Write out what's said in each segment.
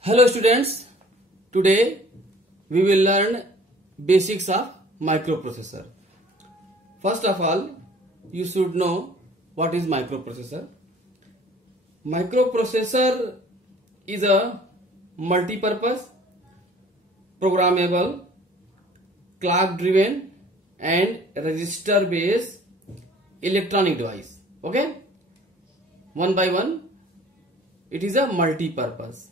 Hello students, today we will learn basics of microprocessor. First of all, you should know what is microprocessor. Microprocessor is a multi-purpose, programmable, clock-driven and register-based electronic device. Okay? One by one, it is a multi-purpose.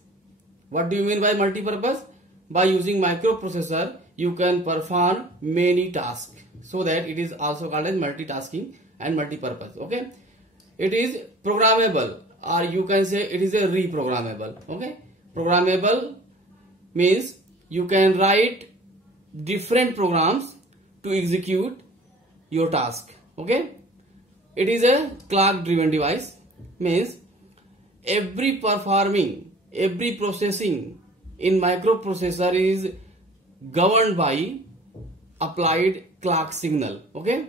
What do you mean by multi-purpose? By using microprocessor, you can perform many tasks. So that it is also called as multitasking and multi-purpose. Okay? It is programmable, or you can say it is a reprogrammable. Okay? Programmable means you can write different programs to execute your task. Okay? It is a clock-driven device. Means every processing in microprocessor is governed by applied clock signal. Okay,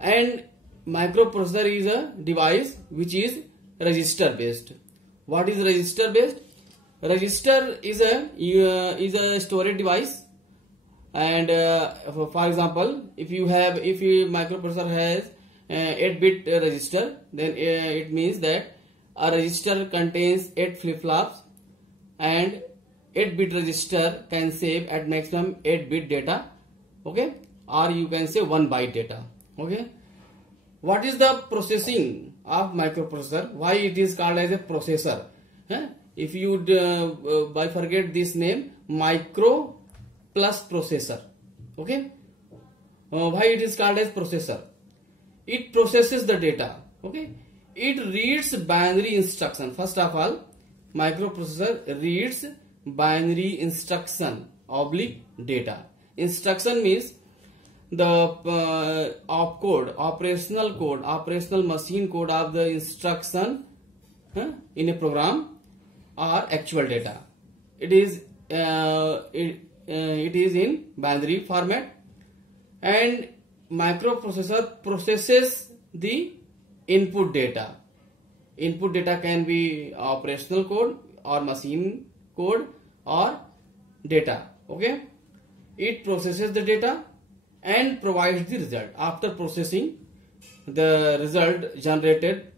and microprocessor is a device which is register based. What is register based? Register is a storage device, and for example, if your microprocessor has 8-bit register, then it means that a register contains 8 flip-flops, and 8-bit register can save at maximum 8-bit data. Okay, or you can say 1 byte data. Okay, what is the processing of microprocessor? Why it is called as a processor? If you by forget this name, micro plus processor. Okay, why it is called as processor? It processes the data. Okay, it reads binary instruction. First of all, microprocessor reads binary instruction / data. Instruction means the operational machine code of the instruction in a program or actual data. It is in binary format, and microprocessor processes the input data. Input data can be operational code or machine code or data. Okay, it processes the data and provides the result. After processing, the result generated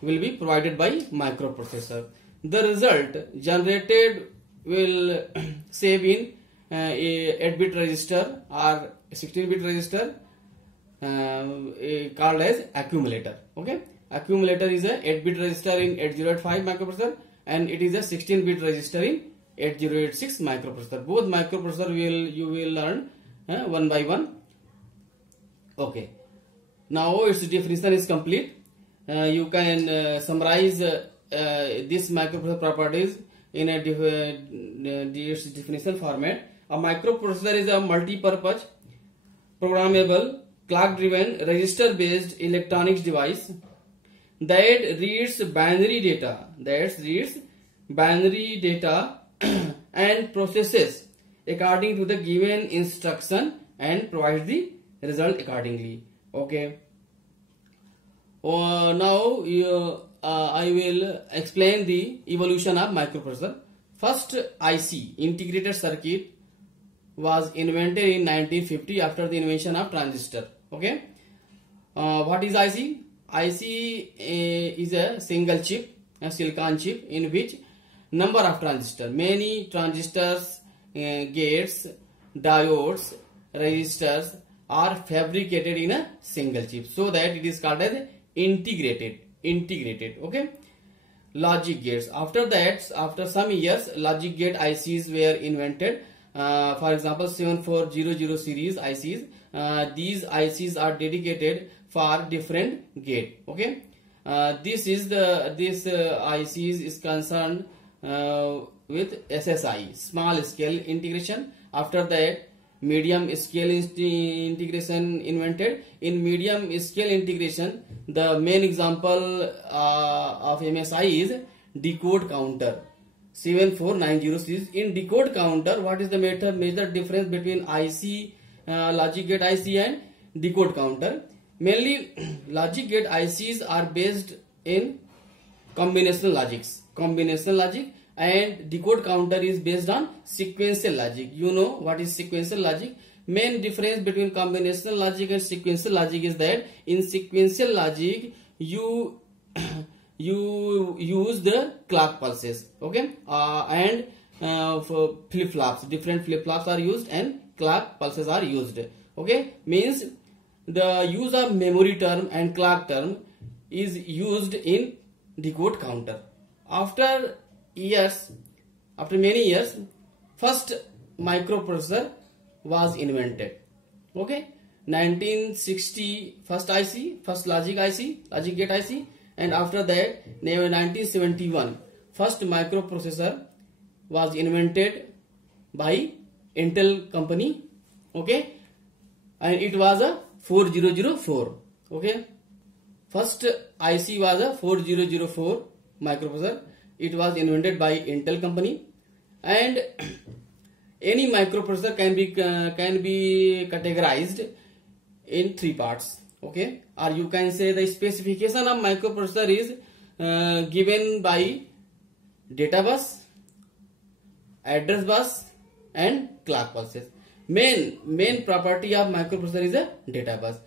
will be provided by microprocessor. The result generated will save in a 8-bit register or 16-bit register called as accumulator. Okay, accumulator is a 8-bit register in 8085 microprocessor, and it is a 16-bit register in 8086 microprocessor. Both microprocessor you will learn one by one. Okay, now its definition is complete. You can summarize this microprocessor properties in a definition format. A microprocessor is a multi-purpose, programmable, clock-driven, register-based electronics device that reads binary data and processes according to the given instruction and provides the result accordingly. Okay. Now I will explain the evolution of microprocessor. First, IC, integrated circuit, was invented in 1950 after the invention of transistor. Okay, what is IC? IC is a single chip, a silicon chip, in which number of transistors, many transistors, gates, diodes, resistors are fabricated in a single chip, so that it is called as integrated. Okay, logic gates. After that, after some years, logic gate ICs were invented. For example, 7400 series ICs. These ICs are dedicated for different gate. Okay, this ICs is concerned with SSI, small scale integration. After that, medium scale integration invented. In medium scale integration, the main example of MSI is decode counter. 7490 series. In decode counter, what is the major difference between IC, logic gate IC and decode counter? Mainly, logic gate ICs are based in combinational logic and decode counter is based on sequential logic. You know what is sequential logic? Main difference between combinational logic and sequential logic is that in sequential logic you you use the clock pulses, okay, and for flip flops, different flip flops are used and clock pulses are used, okay. Means the use of memory term and clock term is used in decode counter. After many years, first microprocessor was invented, okay. 1960 first IC, first logic IC, logic gate IC, and after that 1971 first microprocessor was invented by Intel company, okay, and it was a 4004, okay. First IC was a 4004 microprocessor. It was invented by Intel company, and any microprocessor can be categorized in three parts, okay. Or you can say the specification of microprocessor is given by data bus, address bus, and clock pulses. Main property of microprocessor is a data bus.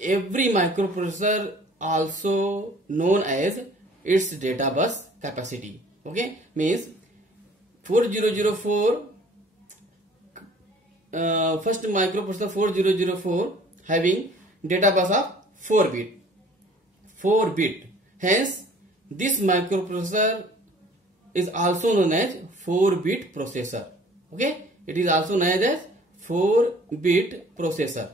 Every microprocessor also known as its data bus capacity, okay. Means 4004 first microprocessor 4004 having data bus of 4 bit. Hence this microprocessor is also known as 4-bit processor, okay. It is also known as 4-bit processor.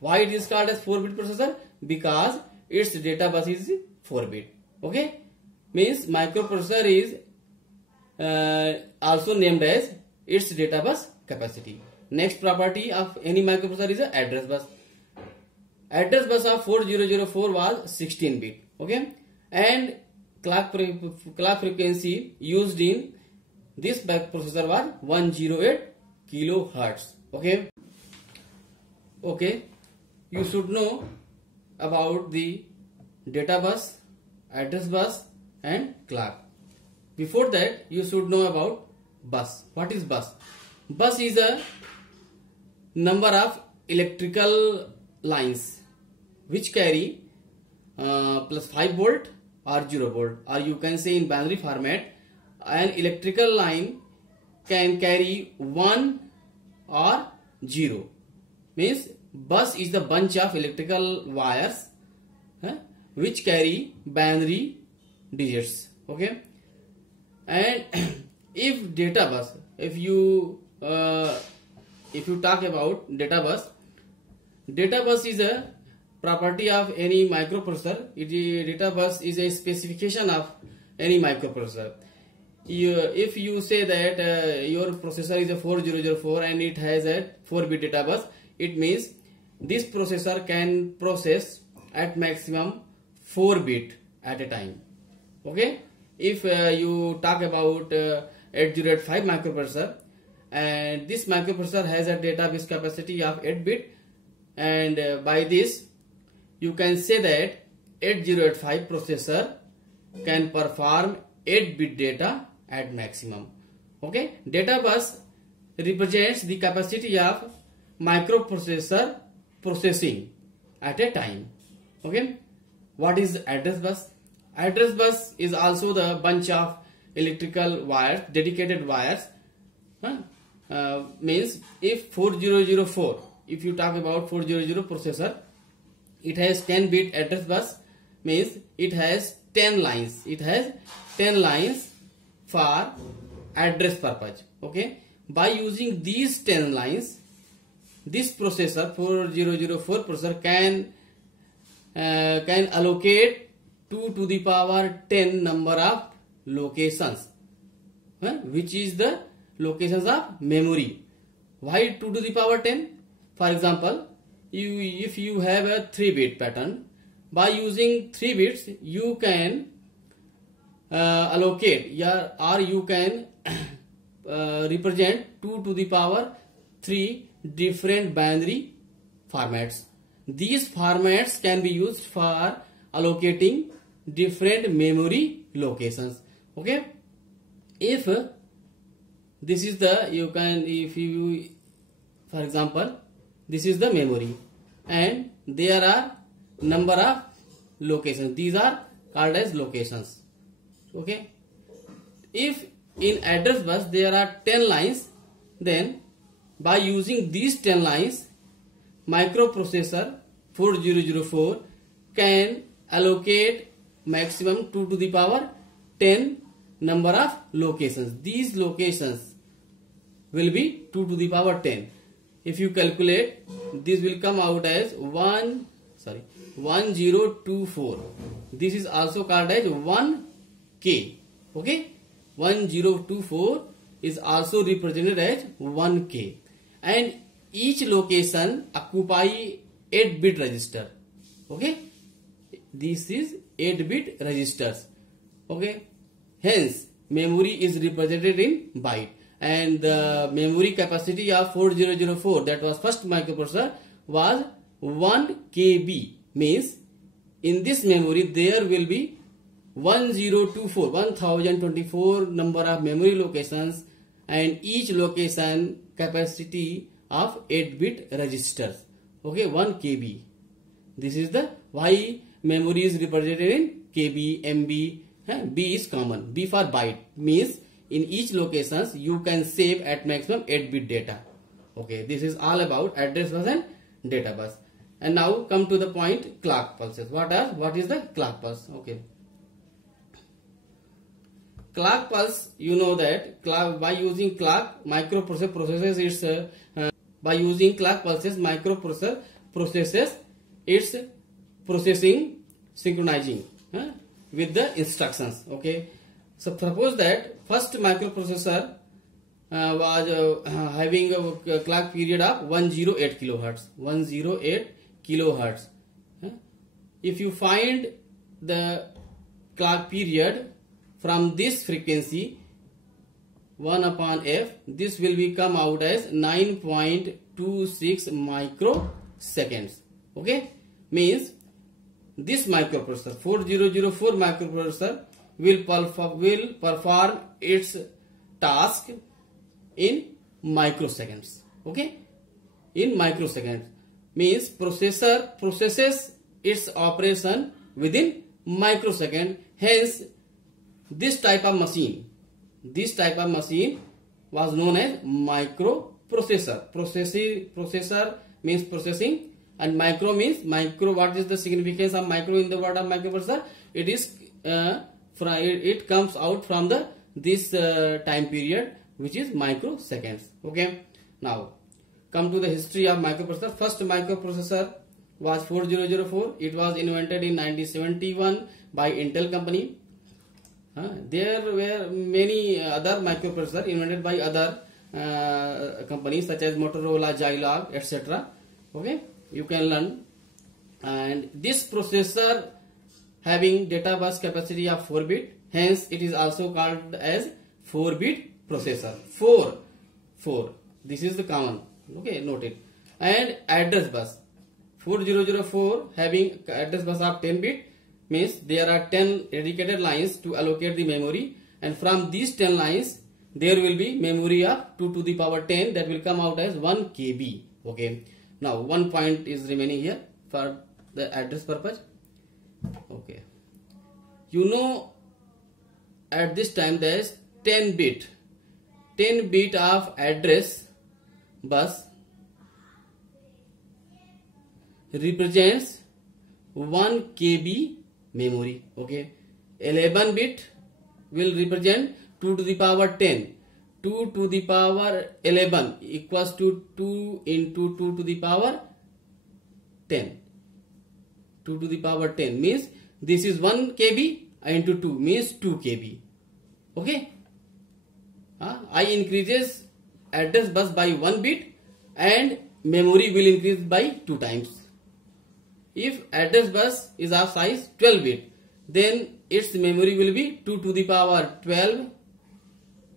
Why it is called as 4-bit processor? Because its data bus is 4-bit, okay. Means microprocessor is also named as its data bus capacity. Next property of any microprocessor is address bus. Address bus of 4004 was 16-bit, okay, and clock frequency used in this microprocessor was 108 kilohertz, okay. You should know about the data bus, address bus, and clock. Before that, you should know about bus. What is bus? Bus is a number of electrical lines which carry plus 5 volt or 0 volt, or you can say in binary format, an electrical line can carry 1 or 0. Means bus is the bunch of electrical wires which carry binary digits, okay. And if data bus, if you talk about data bus is a property of any microprocessor. Data bus is a specification of any microprocessor. If you say that your processor is a 4004 and it has a 4-bit data bus, it means this processor can process at maximum 4 bit at a time, okay. If you talk about 8085 microprocessor, and this microprocessor has a data bus capacity of 8 bit, and by this you can say that 8085 processor can perform 8 bit data at maximum, okay. Data bus represents the capacity of microprocessor processing at a time, okay. What is address bus? Address bus is also the bunch of electrical wires, dedicated wires. Means if 4004, if you talk about 400 processor, it has 10-bit address bus, means it has 10 lines. It has 10 lines for address purpose, okay. By using these 10 lines, this processor 4004 processor can allocate 2 to the power 10 number of locations, which is the locations of memory. Why 2 to the power 10? For example, if you have a 3-bit pattern, by using 3 bits you can allocate or you can represent 2 to the power 3 different binary formats. These formats can be used for allocating different memory locations, okay. if this is the, you can, if you, for example, this is the memory and there are number of locations. These are called as locations. Okay. If in address bus there are 10 lines, then by using these 10 lines, microprocessor 4004 can allocate maximum 2 to the power 10 number of locations. These locations will be 2 to the power 10. If you calculate, this will come out as 1024. This is also called as 1K. Okay, 1024 is also represented as 1K, and each location occupy 8-bit register. Okay, this is 8-bit registers. Okay, hence memory is represented in byte, and the memory capacity of 4004, that was first microprocessor, was 1 KB. Means in this memory there will be 1024 number of memory locations, and each location capacity of 8-bit registers. Okay, 1 KB. This is the why memory is represented in KB, MB. B is common. B for byte means in each locations you can save at maximum 8-bit data. Okay, this is all about address bus and data bus. And now come to the point, clock pulses. What is the clock pulse? Okay, clock pulse, you know that by using clock, microprocessor processes its by using clock pulses, microprocessor processes its processing synchronizing with the instructions. Okay, so suppose that first microprocessor was having a clock period of 108 kilohertz. 108 kilohertz. If you find the clock period from this frequency 1 upon f, this will be come out as 9.26 microseconds. Okay, means this microprocessor 4004 microprocessor will perform its task in microseconds. Okay, in microseconds means processor processes its operation within microsecond. Hence this type of machine was known as microprocessor. Processor means processing, and micro means micro. What is the significance of micro in the word of microprocessor? It is it comes out from the this time period, which is microseconds. Okay, now come to the history of microprocessor. First microprocessor was 4004. It was invented in 1971 by Intel company. There were many other microprocessors invented by other companies such as Motorola, Zilog, etc. Okay, you can learn. And this processor having data bus capacity of 4-bit, hence it is also called as 4-bit processor. 4. This is the common. Okay, note it. And address bus 4004 having address bus of 10-bit. Means there are 10 dedicated lines to allocate the memory, and from these 10 lines there will be memory of 2 to the power 10, that will come out as 1 KB. Okay, now one point is remaining here for the address purpose. Okay, you know at this time there is 10 bit of address bus represents 1 KB memory. Okay, 11 bit will represent 2 to the power 10. 2 to the power 11 equals to 2 into 2 to the power 10. 2 to the power 10 means this is 1 KB into 2 means 2 KB. Okay, I increases address bus by 1 bit and memory will increase by 2 times. If address bus is of size 12 bit, then its memory will be 2 to the power 12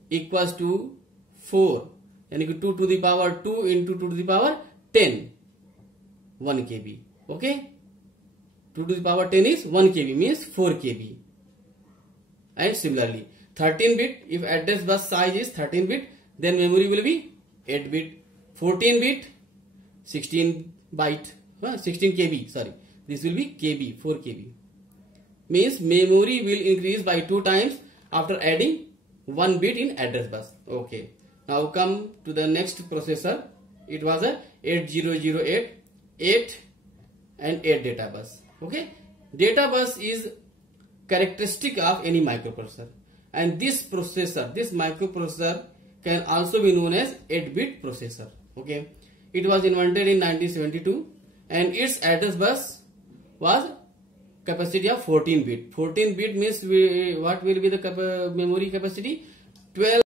equals to 4, and 2 to the power 2 into 2 to the power 10, 1 KB. Okay, 2 to the power 10 is 1 KB means 4 KB. And similarly, 13 bit. If address bus size is 13 bit, then memory will be 8 bit. 14 bit, 16 byte, 16 KB, sorry. This will be KB, 4 KB. Means memory will increase by 2 times after adding 1 bit in address bus. Okay. Now come to the next processor. It was a 8008, 8 and 8 data bus. Okay. Data bus is characteristic of any microprocessor. And this processor, this microprocessor can also be known as 8-bit processor. Okay. It was invented in 1972 and its address bus was capacity of 14 bit. 14 bit means what will be the memory capacity? 12